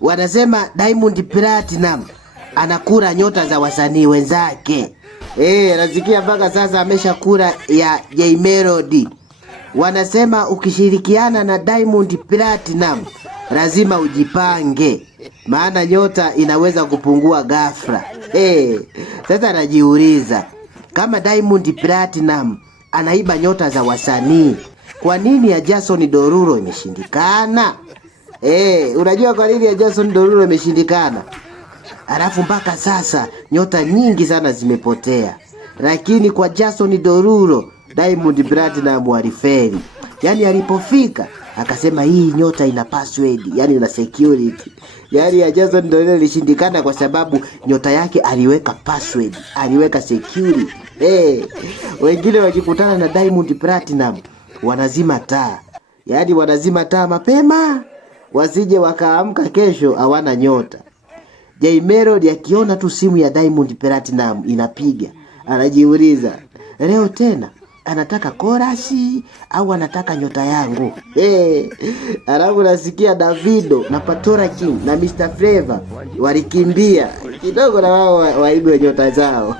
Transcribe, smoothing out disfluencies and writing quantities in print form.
Wanasema Diamond Platinum anakula nyota za wasanii wenzake. Nasikia mpaka sasa ameshakula ya Jay Melody. Wanasema ukishirikiana na Diamond Platinum lazima ujipange, maana nyota inaweza kupungua ghafla. Sasa najiuliza, kama Diamond Platinum anaiba nyota za wasanii, kwa nini ya Jason Derulo imeshindikana? Unajua kwa nini ya Jason Derulo imeshindikana? Alafu mpaka sasa nyota nyingi sana zimepotea, lakini kwa Jason Derulo Diamond Platinum alifeli. Yaani alipofika akasema hii nyota ina password, yani ina security. Yaani ya Jason Derulo ilishindikana kwa sababu nyota yake aliweka password, aliweka security. Wengine wakikutana na Diamond Platinum wanazima taa. Yaani wanazima taa mapema, wasije wakaamka kesho hawana nyota. Jay Melody akiona tu simu ya Diamond Platinum inapiga, anajiuliza, leo tena anataka korasi au anataka nyota yangu? Alafu nasikia Davido na Patora King na Mr Flavor walikimbia kidogo na wao waibe nyota zao.